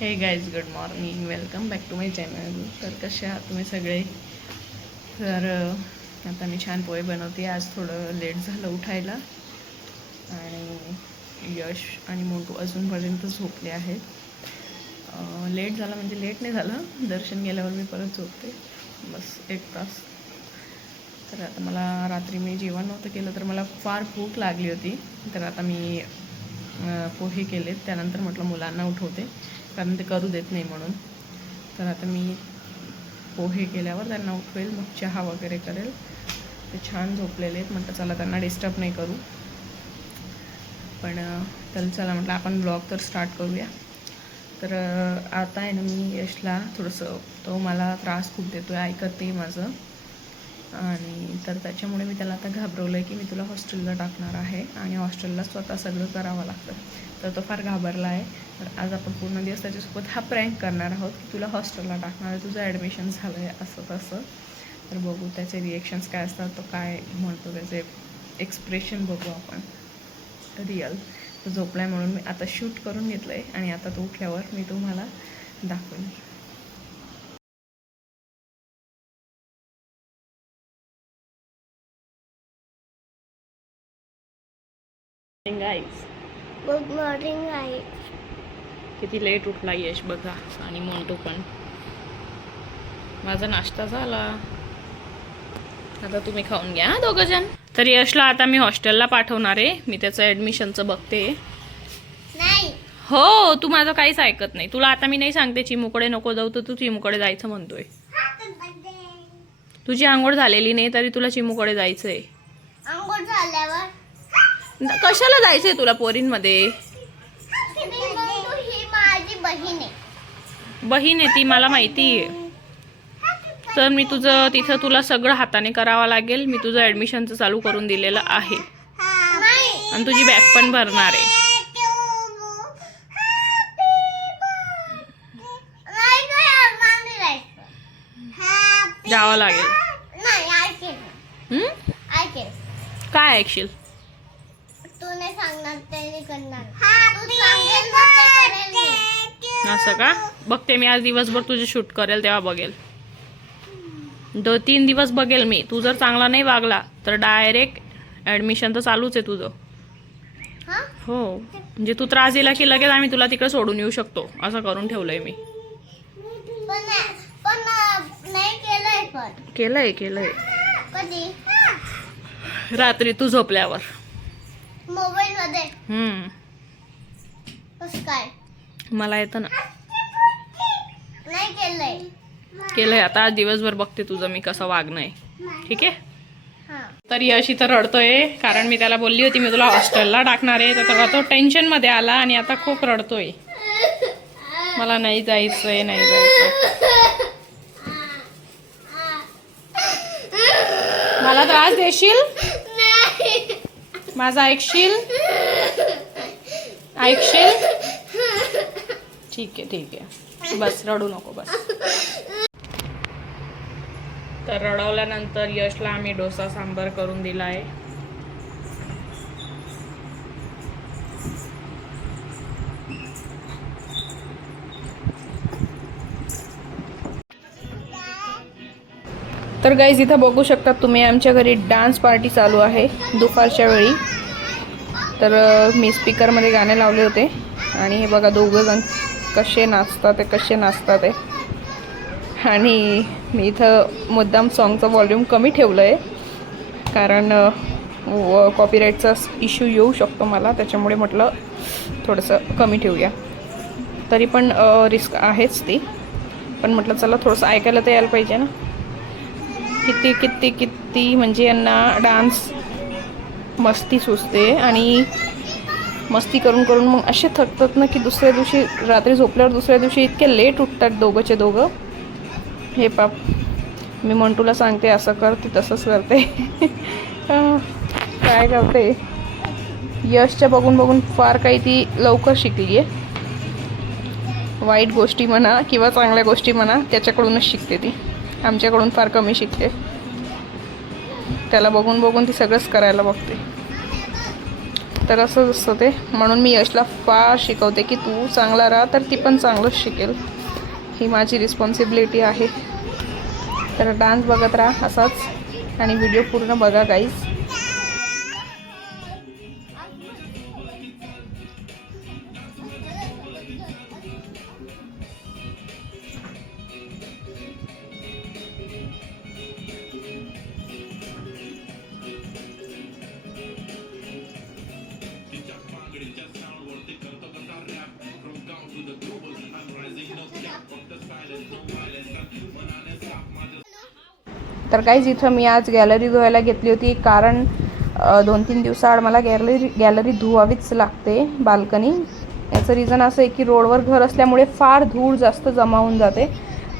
हे guys, good morning, welcome back to my channel. तर कसे आहात तुम्ही सगळे? तर आता मी छान पोहे बनवते. आज थोडं लेट झालं उठायला आणि यश आणि मोठू अजूनपर्यंत झोपले आहेत. लेट झाला म्हणजे लेट नाही झालं, दर्शन गेल्यावर मी परत झोपते बस 1 तास. तर आता मला रात्री मी जेवण नव्हतं केलं तर मला फार भूक लागली होती. तर आता मी पोहे केलेत. त्यानंतर म्हटलं मुलांना उठवते कारण ते करू देत नाही म्हणून. तर आता मी पोहे केल्यावर त्यांना उठवेल, मग चहा वगैरे करेल. ते छान झोपलेले आहेत, म्हटलं चला त्यांना डिस्टर्ब नाही करू. पण चला म्हटलं आपण ब्लॉग तर स्टार्ट करूया. तर आता आहे ना, मी यशला थोडंसं, तो मला त्रास खूप देतो आहे, ऐकत नाही माझं. आणि तर त्याच्यामुळे मी त्याला आता घाबरवलं आहे की मी तुला हॉस्टेलला टाकणार आहे आणि हॉस्टेलला स्वतः सगळं करावं लागतं. तर तो फार घाबरला आहे. तर आज आपण पूर्ण दिवस त्याच्यासोबत हा प्रँक करणार आहोत की तुला हॉस्टेलला टाकणार आहे, तुझं ॲडमिशन झालं आहे असं तसं. तर बघू त्याचे रिॲक्शन्स काय असतात, तो काय म्हणतो, त्याचे एक्सप्रेशन बघू आपण रिअल. तो झोपला आहे म्हणून मी आता शूट करून घेतलं आहे आणि आता तो उठल्यावर मी तुम्हाला दाखवेन. Guys, good morning I. किती लेट उठला यश बघा, आणि मोंटू पण. माझा नाश्ता झाला, आता तुम्ही खाऊन घ्या दोघं जण. तर यशला आता मी हॉस्टेलला पाठवणार आहे. मी त्याचं ॲडमिशनचं बघते. नाही हो, तू माझं काहीच ऐकत नाही. तुला आता मी नाही सांगते चिमूकडे नको जाऊ, तर तू चिमूकडे जायचं म्हणतोय. तुझी आंघोळ झालेली नाही तरी तुला चिमूकडे जायचंय. आंघोळ झाल्यावर कशाला जायचंय तुला पोरींमध्ये? ही माझी बहीण आहे. बहीण आहे ती, मला माहिती आहे. तर मी तुझं तिथं तुला सगळं हाताने करावं लागेल. मी तुझं ॲडमिशनचं चालू करून दिलेलं आहे आणि तुझी बॅग पण भरणार आहे. जावं लागेल. काय ऐकशील? तू नाही सांगणार ते नाही करणार. असं का? बघते मी आज दिवसभर तुझे शूट करेल तेव्हा बघेल. 2-3 दिवस बघेल मी. तू जर चांगला नाही वागला तर डायरेक्ट ॲडमिशन तर चालूच आहे तुझं. हो, म्हणजे तू त्रास दिला की लगेच आम्ही तुला तिकडे सोडून येऊ शकतो, असं करून ठेवलंय मी. केलंय कधी? रात्री तू झोपल्यावर. मोबाईल मध्ये. कसं काय? मला येतं ना. नाही केलंय. केलंय. आता आज दिवसभर बघते तुझं मी कसं वागणंय. ठीक आहे? हा. तर यश इथं रडतोय कारण मी त्याला बोलली होती मी तुला हॉस्टेलला टाकणार आहे. तर तो टेन्शनमध्ये आला आणि आता खूप रडतोय. मला नाही जायचंय, नाही जायचं. मला त्रास देशील? माझा ऐकशील? ठीक आहे, बस रडू नको बस. तर रडवल्यानंतर यशला आम्ही डोसा सांबार करून दिला आहे. तर गाईज, इथं बघू शकता तुम्ही आमच्या घरी डान्स पार्टी चालू आहे दुपारच्या वेळी. तर मी स्पीकरमध्ये गाणे लावले होते आणि हे बघा दोघं जण कसे नाचतात आहे. आणि मी इथं मुद्दाम सॉन्गचं व्हॉल्यूम कमी ठेवलं आहे कारण कॉपीराईटचा इश्यू येऊ शकतो मला, त्याच्यामुळे म्हटलं थोडंसं कमी ठेवूया. तरी पण रिस्क आहेच ती, पण म्हटलं चला थोडंसं ऐकायला तर यायला पाहिजे ना. किती म्हणजे यांना डान्स मस्ती सुचते आणि मस्ती करून मग असे थकतात ना की दुसऱ्या दिवशी रात्री झोपल्यावर दुसऱ्या दिवशी इतके लेट उठतात दोघंचे दोघं. हे पाप, मी मंटूला सांगते असं कर, ती तसंच करते. काय करते, यशच्या बघून फार काही ती लवकर शिकली आहे. वाईट गोष्टी म्हणा किंवा चांगल्या गोष्टी म्हणा, त्याच्याकडूनच शिकते ती. आमच्याकडून फार कमी शिकते. त्याला बघून ती सगळंच करायला बघते. तर असंच असतं ते. म्हणून मी यशला फार शिकवते की तू चांगला राहा तर ती पण चांगलंच शिकेल. ही माझी रिस्पॉन्सिबिलिटी आहे. तर डान्स बघत राहा असाच आणि व्हिडिओ पूर्ण बघा गाईज. तर काहीच इथं मी आज गॅलरी धुवायला घेतली होती, कारण 2-3 दिवसाआड मला गॅलरी धुवावीच लागते बाल्कनी. याचं रिझन असं आहे की रोडवर घर असल्यामुळे फार धूळ जास्त जमा होऊन जाते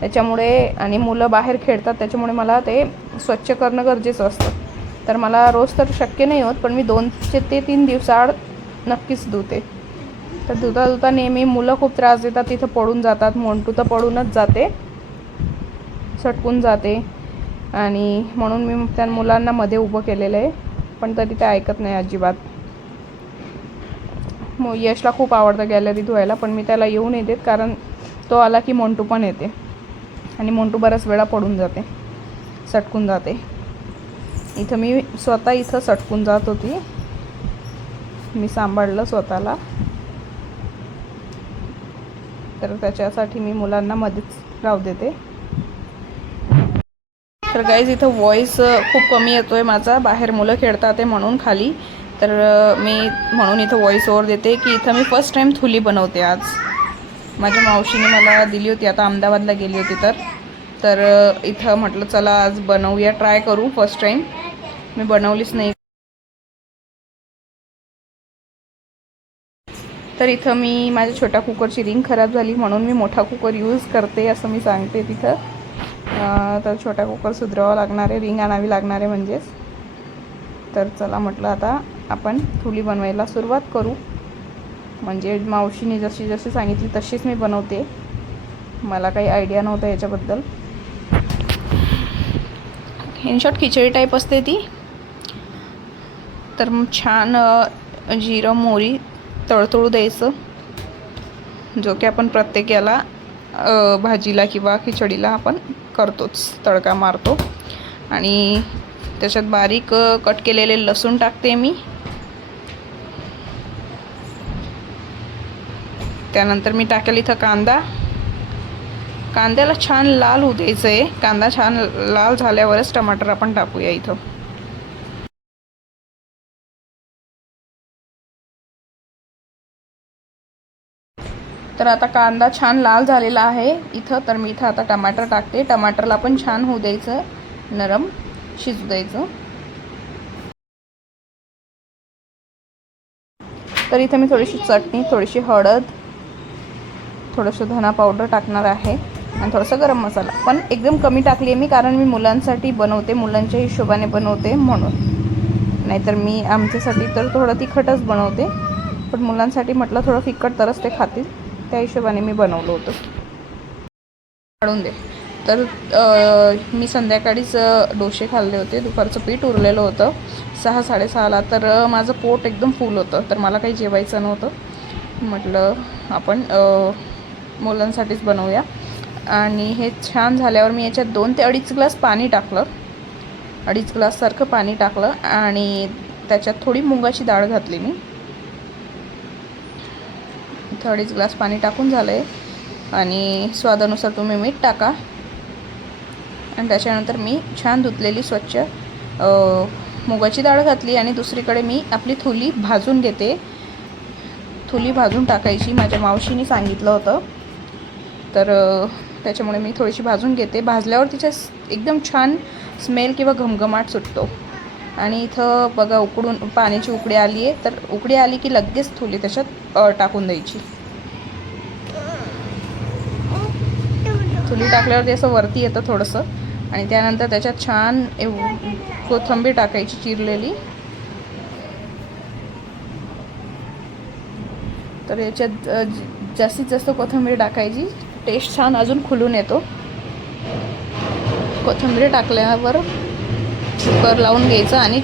त्याच्यामुळे, आणि मुलं बाहेर खेळतात त्याच्यामुळे मला ते स्वच्छ करणं गरजेचं असतं. तर मला रोज तर शक्य नाही होत, पण मी 2 ते 3 दिवसाआड नक्कीच धुते. तर धुता नेहमी मुलं खूप त्रास देतात, तिथं पडून जातात. मोंटू तर पडूनच जाते, सटकून जाते, आणि म्हणून मी त्या मुलांना मध्ये उभं केलेलं आहे, पण तरी ते ऐकत नाही अजिबात. यशला खूप आवडतं गॅलरी धुवायला, पण मी त्याला येऊ नाही देत, कारण तो आला की मोंटू पण येते आणि मोंटू बऱ्याच वेळा पडून जाते, सटकून जाते. इथं मी स्वतः इथं सटकून जात होती, मी सांभाळलं स्वतःला. तर त्याच्यासाठी मी मुलांना मध्येच राहू देते. तर गाईज इथं व्हॉईस खूप कमी येतोय माझा, बाहेर मुलं खेळतात आहे म्हणून खाली. तर मी म्हणून इथं व्हॉईस ओव्हर देते की इथं मी फर्स्ट टाईम थुली बनवते आज. माझ्या मावशीने मला दिली होती, आता अहमदाबादला गेली होती तर इथं म्हटलं चला आज बनवूया, ट्राय करू. फर्स्ट टाईम मी बनवलीच नाही. तर इथं मी माझ्या छोट्या कुकरची रिंग खराब झाली म्हणून मी मोठा कुकर यूज करते असं मी सांगते तिथं. तर छोटा कुकर सुधरावा लागणार आहे, रिंग आणावी लागणार आहे म्हणजेच. तर चला म्हटलं आता आपण थुली बनवायला सुरुवात करू. म्हणजे मावशीने जशी जशी सांगितली तशीच मी बनवते, मला काही आयडिया नव्हता याच्याबद्दल. इन शॉर्ट खिचडी टाईप असते ती. तर छान जिरं मोहरी तळतळू द्यायचं, जो की आपण प्रत्येक याला भाजीला किंवा खिचडीला आपण करतोच, तडका मारतो. आणि त्याच्यात बारीक कट केलेले लसूण टाकते मी. त्यानंतर मी टाकेल इथं कांदा. कांद्याला छान लाल होऊ द्यायचं आहे. कांदा छान लाल झाल्यावरच टमाटर आपण टाकूया इथं. तर आता कांदा छान लाल झालेला आहे इथं. तर मी इथं आता टमाटर टाकते. टमाटरला पण छान होऊ द्यायचं, नरम शिजू द्यायचं. तर इथं मी थोडीशी चटणी, थोडीशी हळद, थोडंसं धना पावडर टाकणार आहे आणि थोडंसं गरम मसाला, पण एकदम कमी टाकली आहे मी, कारण मी मुलांसाठी बनवते, मुलांच्या हिशोबाने बनवते म्हणून. नाहीतर मी आमच्यासाठी तर थोडं तिखटच बनवते, पण मुलांसाठी म्हटलं थोडं फिकट तरच ते खातील, त्या हिशोबाने मी बनवलं होतं. काढून दे. तर मी संध्याकाळीच डोसे खाल्ले होते, दुपारचं पीठ उरलेलं होतं 6-6:30ला. तर माझं पोट एकदम फुल होतं, तर मला काही जेवायचं नव्हतं. म्हटलं आपण मुलांसाठीच बनवूया. आणि हे छान झाल्यावर मी याच्यात 2 ते 2.5 ग्लास पाणी टाकलं, 2.5 ग्लाससारखं पाणी टाकलं, आणि त्याच्यात थोडी मुगाची डाळ घातली मी. 2.5 ग्लास पाणी टाकून झालं आहे, आणि स्वादानुसार तुम्ही मीठ टाका. आणि त्याच्यानंतर मी छान धुतलेली स्वच्छ मुगाची डाळ घातली, आणि दुसरीकडे मी आपली थुली भाजून घेते. थुली भाजून टाकायची, माझ्या मावशीने सांगितलं होतं, तर त्याच्यामुळे मी थोडीशी भाजून घेते. भाजल्यावर तिच्या एकदम छान स्मेल किंवा घमघमाट सुटतो. आणि इथं बघा उकडून पाण्याची उकळी आली आहे, तर उकळी आली की लगेच थुली त्याच्यात टाकून द्यायची. थुली टाकल्यावर ते असं वरती येतं थोडंसं, आणि त्यानंतर त्याच्यात छान कोथिंबीर टाकायची चिरलेली. तर याच्यात जास्तीत जास्त कोथिंबीर टाकायची, टेस्ट छान अजून खुलून येतो. कोथिंबीर टाकल्यावर कुकर लावून घ्यायचं आणि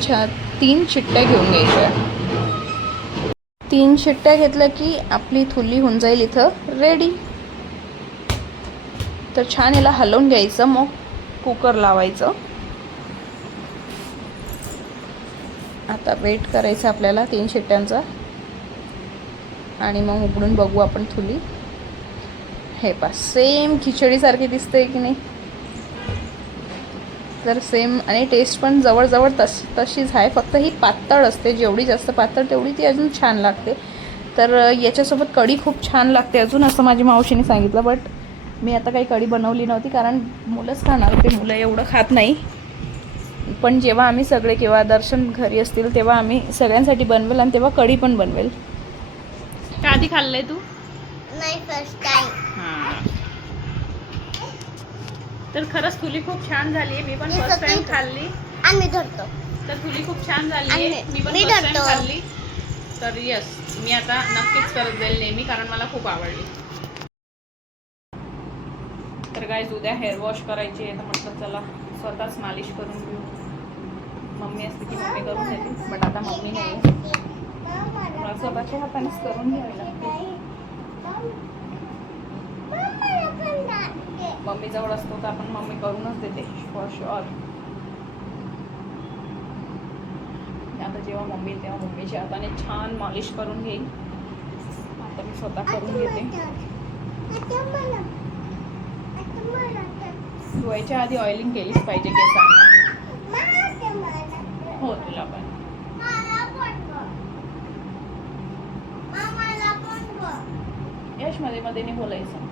3 शिट्ट्या घेऊन घ्यायच्या. 3 शिट्ट्या घेतल्या की आपली थुली होऊन जाईल इथं रेडी. तर छान याला हलवून घ्यायचं, मग कुकर लावायचं. आता वेट करायचं आपल्याला 3 शिट्ट्यांचा आणि मग उघडून बघू आपण थुली. हे पा सेम खिचडीसारखी दिसते की नाही. तर सेम आणि टेस्ट पण जवळजवळ तशीच आहे, फक्त ही पातळ असते. जेवढी जास्त पातळ तेवढी ती अजून छान लागते. तर याच्यासोबत कढी खूप छान लागते अजून, असं माझी मावशीने सांगितलं. बट मी आता काही कढी बनवली नव्हती, कारण मुलंच खाणार होते. मुलं एवढं खात नाही. पण जेव्हा आम्ही सगळे किंवा दर्शन घरी असतील तेव्हा आम्ही सगळ्यांसाठी बनवेल आणि तेव्हा कढी पण बनवेल. का आधी खाल्लंय तू? नाही, फर्स्ट टाइम. हां. तर खरंच थुली खूप छान झाली आहे. मी पण फर्स्ट टाइम खाल्ली. आम्ही धरतो. तर थुली खूप छान झाली आहे. मी पण मी फर्स्ट टाइम धरतो. खाल्ली. तर यस, मी आता नक्कीच करत जाईल नेहमी, कारण मला खूप आवडली. तर गाईज उद्या हेअर वॉश करायची आहे, तर म्हटलं चला स्वतःच मालिश करून घेऊ. मम्मी असते की मम्मी करून देते, बट आता मम्मी नाही आहे. मला स्वतःच्या हातानेच करून घ्यावी लागते. मम्मी जवळ असतो तर आपण मम्मी करूनच देते फॉर शुअर. आता जेव्हा मम्मी येईल तेव्हा मम्मीच्या हाताने छान मालिश करून घेईल. आता मी स्वतः करून घेते. धुवायच्या आधी ऑइलिंग केलीच पाहिजे केसांना. हो, तुला पण. यश मध्ये मध्ये नाही बोलायचं.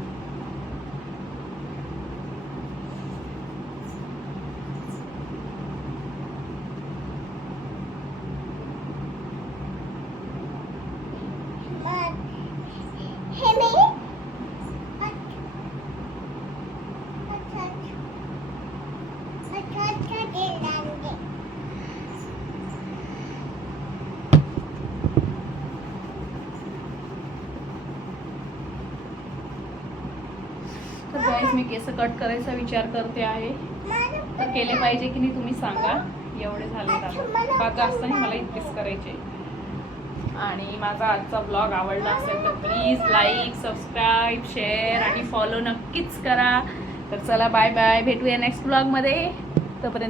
तर गाईज मी केस कट करायचा विचार करते आहे. तर केले पाहिजे की नाही तुम्ही सांगा. एवढे झाले आता का जास्त नाही, मला इतकेच करायचे. आणि माझा आजचा ब्लॉग आवडला असेल तर प्लीज लाईक, सबस्क्राईब, शेअर आणि फॉलो नक्कीच करा. तर चला बाय बाय, भेटूया नेक्स्ट ब्लॉगमध्ये. तोपर्यंत